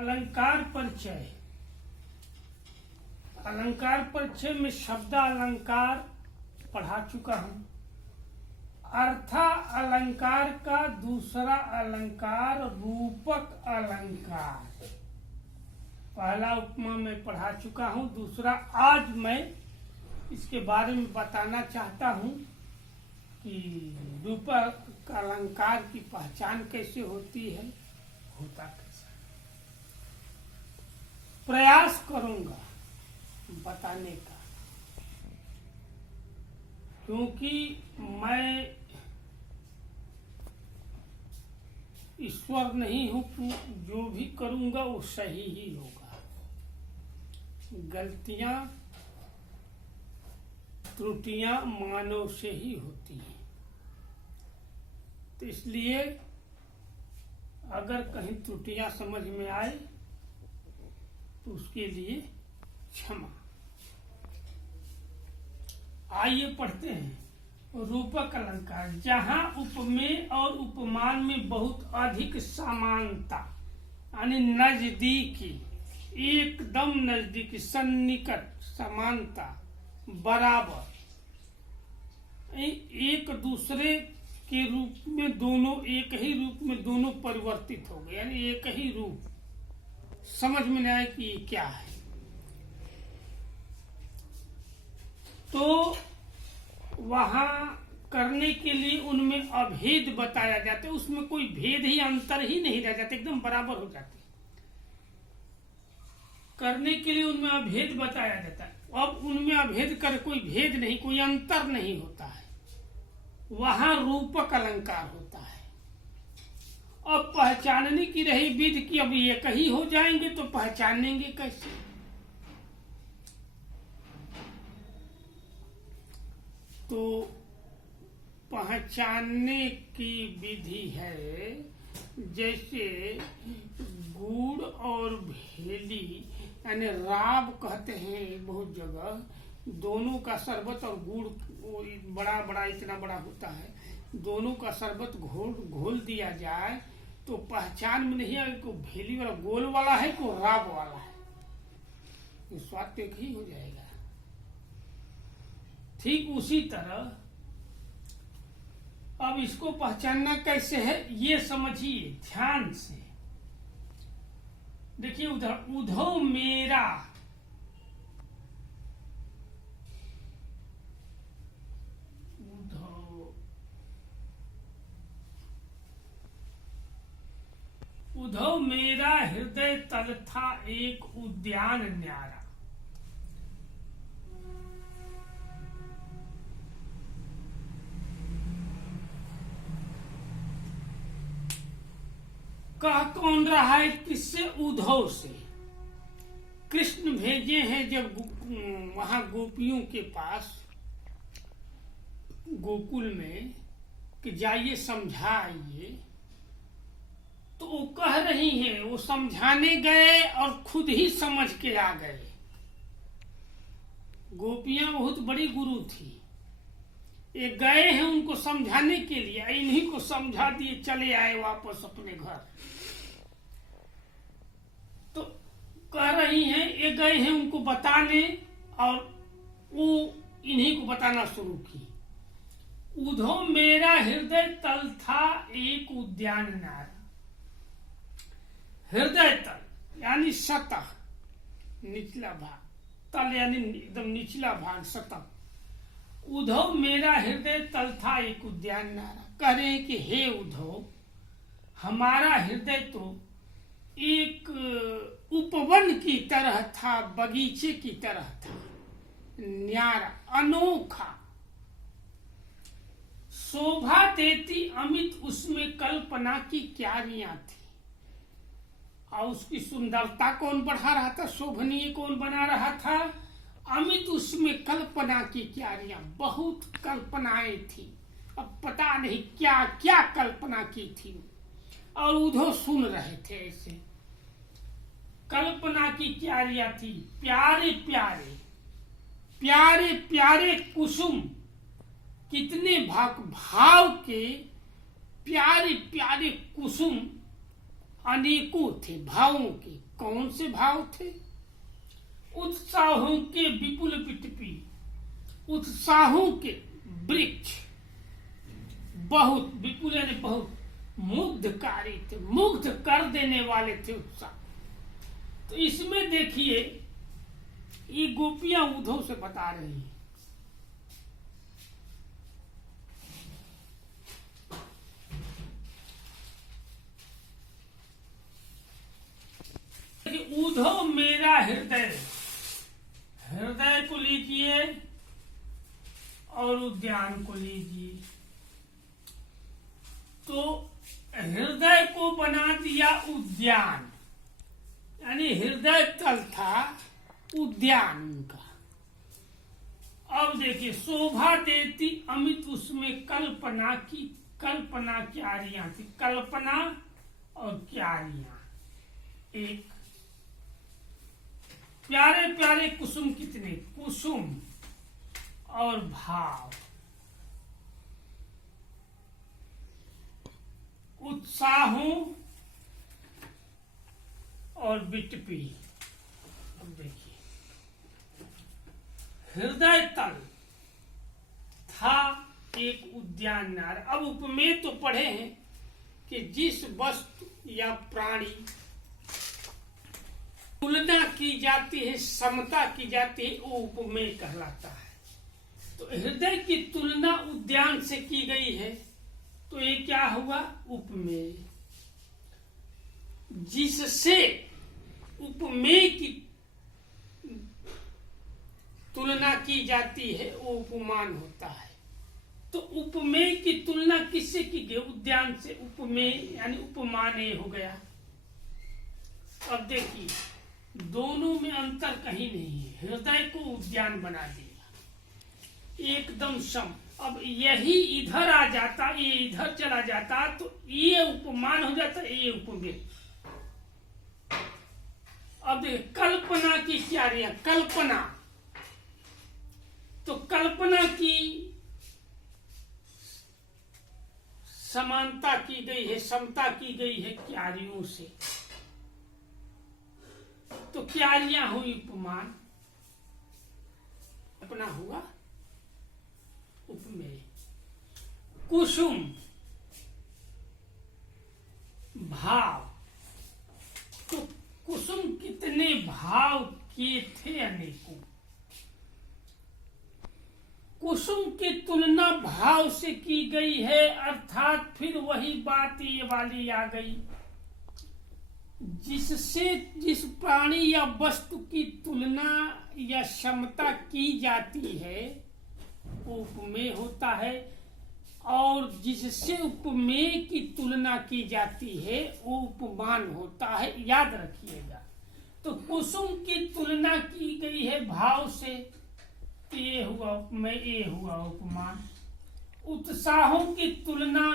अलंकार परिचय। अलंकार परिचय में शब्द अलंकार पढ़ा चुका हूँ। अर्था अलंकार का दूसरा अलंकार रूपक अलंकार, पहला उपमा में पढ़ा चुका हूँ। दूसरा आज मैं इसके बारे में बताना चाहता हूँ कि रूपक अलंकार की पहचान कैसे होती है, होता कैसा। प्रयास करूंगा बताने का, क्योंकि मैं ईश्वर नहीं हूं कि जो भी करूंगा वो सही ही होगा। गलतियां त्रुटियां मानव से ही होती हैं। तो इसलिए अगर कहीं त्रुटियां समझ में आए तो उसके लिए क्षमा। आइए पढ़ते हैं। रूपक अलंकार, जहां उपमेय और उपमान में बहुत अधिक समानता यानी नजदीकी, एकदम नजदीकी, सन्निकट, समानता, बराबर, एक दूसरे के रूप में दोनों एक ही रूप में दोनों परिवर्तित हो गए, यानी एक ही रूप। समझ में नहीं आए कि ये क्या है। तो वहां करने के लिए उनमें अभेद बताया जाता है, उसमें कोई भेद ही अंतर ही नहीं रह जाता, एकदम बराबर हो जाते। करने के लिए उनमें अभेद बताया जाता है। अब उनमें अभेद कर कोई भेद नहीं, कोई अंतर नहीं होता है, वहां रूपक अलंकार होता है। अब पहचानने की रही विधि की, अब एक ही हो जाएंगे तो पहचानेंगे कैसे। तो पहचानने की विधि है, जैसे गुड़ और भेली, यानी राब कहते हैं बहुत जगह, दोनों का शरबत और गुड़ बड़ा बड़ा इतना बड़ा होता है, दोनों का शरबत घोल दिया जाए तो पहचान में नहीं आए को भेली वाला गोल वाला है को राब वाला है, स्वाद तो एक ही हो जाएगा। ठीक उसी तरह अब इसको पहचानना कैसे है ये समझिए ध्यान से। देखिए उधर उधो मेरा, उधो मेरा हृदय तल था एक उद्यान न्यारा। कह कौन रहा है किससे? उद्धव से। कृष्ण भेजे हैं जब वहां गोपियों के पास गोकुल में कि जाइए समझाइए, तो वो कह रही हैं, वो समझाने गए और खुद ही समझ के आ गए। गोपियां बहुत बड़ी गुरु थी, ये गए हैं उनको समझाने के लिए, इन्हीं को समझा दिए, चले आए वापस अपने घर। तो कह रही हैं ये गए हैं उनको बताने, और वो इन्हीं को बताना शुरू की। उधो मेरा हृदय तल था एक उद्यान न्यारा। हृदय तल यानी सतह, निचला भाग, तल यानी एकदम निचला भाग, सतह। उद्धव मेरा हृदय तल था एक उद्यान न्यारा। कह रहे हैं कि हे उद्धव, हमारा हृदय तो एक उपवन की तरह था, बगीचे की तरह था, न्यारा, अनोखा, शोभा देती अमित उसमें कल्पना की क्यारियां थी। और उसकी सुंदरता कौन बढ़ा रहा था, शोभनीय कौन बना रहा था? अमित उसमें कल्पना की क्यारियां, बहुत कल्पनाएं थी, अब पता नहीं क्या क्या कल्पना की थी। और उधर सुन रहे थे ऐसे, कल्पना की क्यारियां थी, प्यारे प्यारे प्यारे प्यारे कुसुम, कितने भाव के प्यारे प्यारे कुसुम अनेकों थे भावों के। कौन से भाव थे? उत्साहों के विपुल पिटपी, उत्साहों के वृक्ष, बहुत विपुल यानी बहुत, मुग्धकारी थे, मुग्ध कर देने वाले थे उत्साह। तो इसमें देखिए ये गोपियां उद्धव से बता रही हैं कि उद्धव मेरा हृदय, हृदय को लीजिए और उद्यान को लीजिए। तो हृदय को बना दिया उद्यान, यानी हृदय तल था उद्यान का। अब देखिए शोभा देती अमित उसमें कल्पना की, कल्पना क्यारियां थी, कल्पना और क्यारियां एक। प्यारे प्यारे कुसुम कितने, कुसुम और भाव, उत्साहों और बिटपी। अब देखिए हृदय तल था एक उद्यान नार। अब उपमेय तो पढ़े हैं कि जिस वस्तु या प्राणी तुलना की जाती है, समता की जाती है, वो उपमेय कहलाता है। तो हृदय की तुलना उद्यान से की गई है, तो ये क्या हुआ? उपमेय। जिससे उपमेय की तुलना की जाती है वो उपमान होता है। तो उपमेय की तुलना किससे की गई? उद्यान से। उपमेय यानी उपमान हो गया। अब देखिए दोनों में अंतर कहीं नहीं है। हृदय को उद्यान बना दिया एकदम सम। अब यही इधर आ जाता, ये इधर चला जाता, तो ये उपमान हो जाता, ये उपमेय। अब कल्पना की क्यारियां, कल्पना, तो कल्पना की समानता की गई है, समता की गई है क्यारियों से, तो क्यारियां हुई उपमान, अपना हुआ उपमेय। कुसुम भाव, तो कुसुम कितने भाव के थे? अनेकों। कुसुम की तुलना भाव से की गई है, अर्थात फिर वही बात ये वाली आ गई, जिससे जिस प्राणी या वस्तु की तुलना या क्षमता की जाती है वो उपमेय होता है, और जिससे उपमेय की तुलना की जाती है वो उपमान होता है। याद रखिएगा। तो कुसुम की तुलना की गई है भाव से, तो ये हुआ उपमेय, ये हुआ उपमान। उत्साहों की तुलना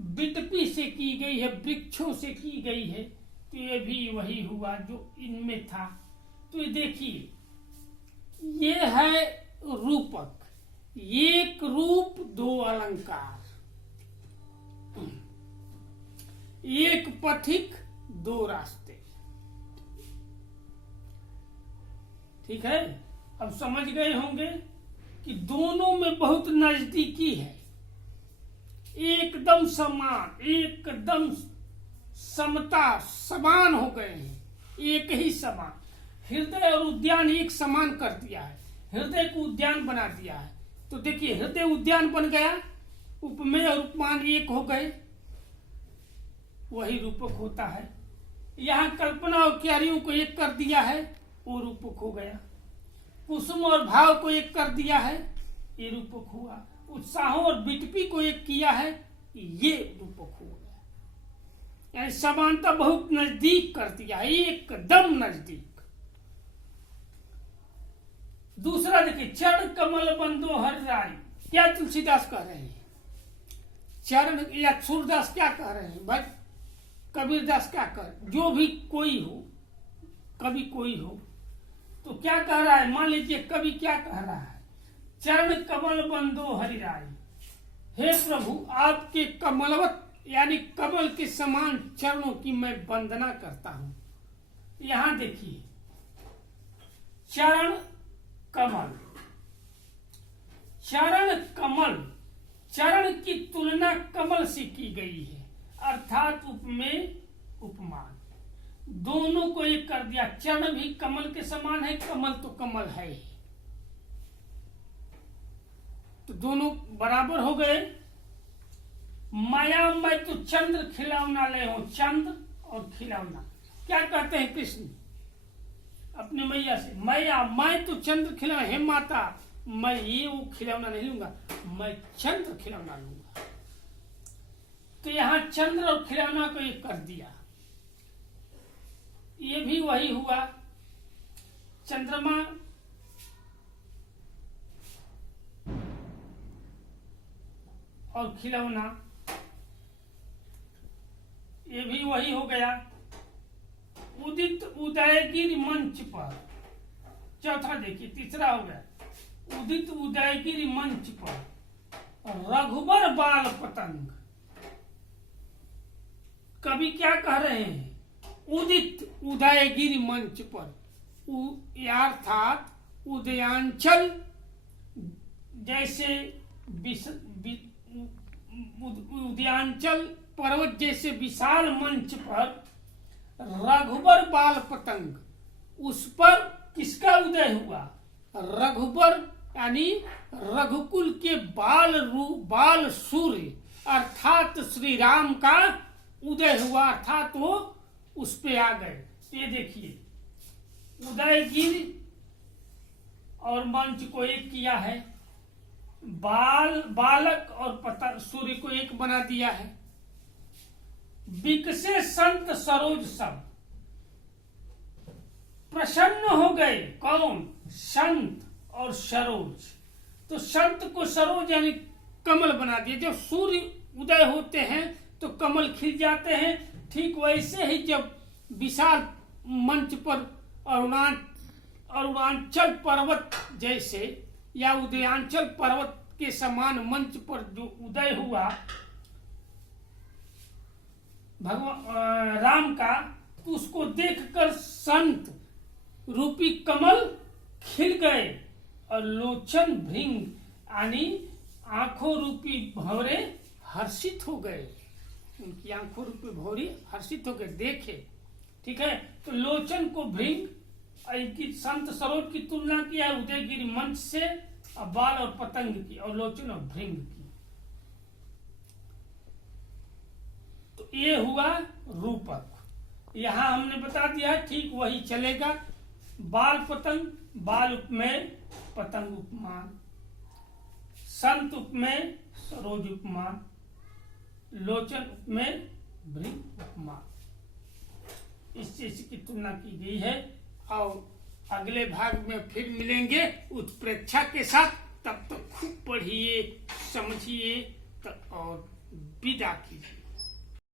बिटपी से की गई है, वृक्षों से की गई है, तो ये भी वही हुआ जो इनमें था। तो ये देखिए ये है रूपक, एक रूप दो अलंकार, एक पथिक दो रास्ते। ठीक है, अब समझ गए होंगे कि दोनों में बहुत नजदीकी है, एकदम समान, एकदम समता, समान हो गए हैं, एक ही समान। हृदय और उद्यान एक समान कर दिया है, हृदय को उद्यान बना दिया है। तो देखिए हृदय उद्यान बन गया, उपमेय और उपमान एक हो गए, वही रूपक होता है। यहाँ कल्पना और क्यारियों को एक कर दिया है, वो रूपक हो गया। कुसुम और भाव को एक कर दिया है, ये रूपक हुआ। उत्साहों और बिटपी को एक किया है, ये रूपक हो गया। यानी समानता बहुत नजदीक कर दिया, एकदम नजदीक। दूसरा देखिए, चरण कमल बंदो हर राय। क्या तुलसीदास कह रहे हैं? चरण या सूरदास क्या कह रहे हैं? भाई कबीरदास क्या कह, जो भी कोई हो, कभी कोई हो, तो क्या कह रहा है? मान लीजिए कवि क्या कह रहा है? चरण कमल बंदो हरि राय। हे प्रभु, आपके कमलवत यानी कमल के समान चरणों की मैं वंदना करता हूं। यहां देखिए, चरण कमल, चरण कमल, चरण की तुलना कमल से की गई है, अर्थात उपमेय उपमान, दोनों को एक कर दिया। चरण भी कमल के समान है, कमल तो कमल है ही, तो दोनों बराबर हो गए। माया मैं तो चंद्र खिलौना ले हूं, चंद्र और खिलौना। क्या कहते हैं कृष्ण अपने मैया से, मैया मैं तो चंद्र खिलौना, हे माता मैं ये वो खिलौना नहीं लूंगा, मैं चंद्र खिलौना लूंगा। तो यहां चंद्र और खिलौना को एक कर दिया। ये भी वही हुआ, चंद्रमा और खिलौना, ये भी वही हो गया। उदित उदयगिरि मंच पर, चौथा देखिए, तीसरा हो गया, उदित उदयगिरि मंच पर रघुबर बाल पतंग। कवि क्या कह रहे हैं, उदित उदयगिरि मंच पर, अर्थात उदयांचल जैसे उदयांचल पर्वत जैसे विशाल मंच पर रघुबर बाल पतंग, उस पर किसका उदय हुआ, रघुबर यानी रघुकुल के बाल सूर्य अर्थात श्री राम का उदय हुआ, अर्थात वो उस पे आ गए। ये देखिए, उदयगिरि और मंच को एक किया है, बालक और सूर्य को एक बना दिया है। बिकसे संत सरोज सब, प्रसन्न हो गए कौन, संत और सरोज। तो संत को सरोज यानी कमल बना दिए। जब सूर्य उदय होते हैं तो कमल खिल जाते हैं, ठीक वैसे ही जब विशाल मंच पर अरुणाचल पर्वत जैसे या उदयांचल पर्वत के समान मंच पर जो उदय हुआ भगवान राम का, तो उसको देखकर संत रूपी कमल खिल गए और लोचन भृंग यानी आंखों रूपी भंवरे हर्षित हो गए। उनकी आंखों रूपी भंवरे हर्षित हो गए, देखे, ठीक है। तो लोचन को भृंग, इनकी संत सरोज की तुलना किया है उदयगिरि मंच से, और बाल और पतंग की, और लोचन और भृंग की। तो ये हुआ रूपक। यहां हमने बता दिया, ठीक वही चलेगा। बाल पतंग, बाल उपमेय, पतंग उपमान, संत उपमेय, सरोज उपमान, लोचन उपमेय, भृंग उपमान, इस चीज की तुलना की गई है। और अगले भाग में फिर मिलेंगे उत्प्रेक्षा के साथ। तब तक खूब पढ़िए, समझिए और विदा कीजिए।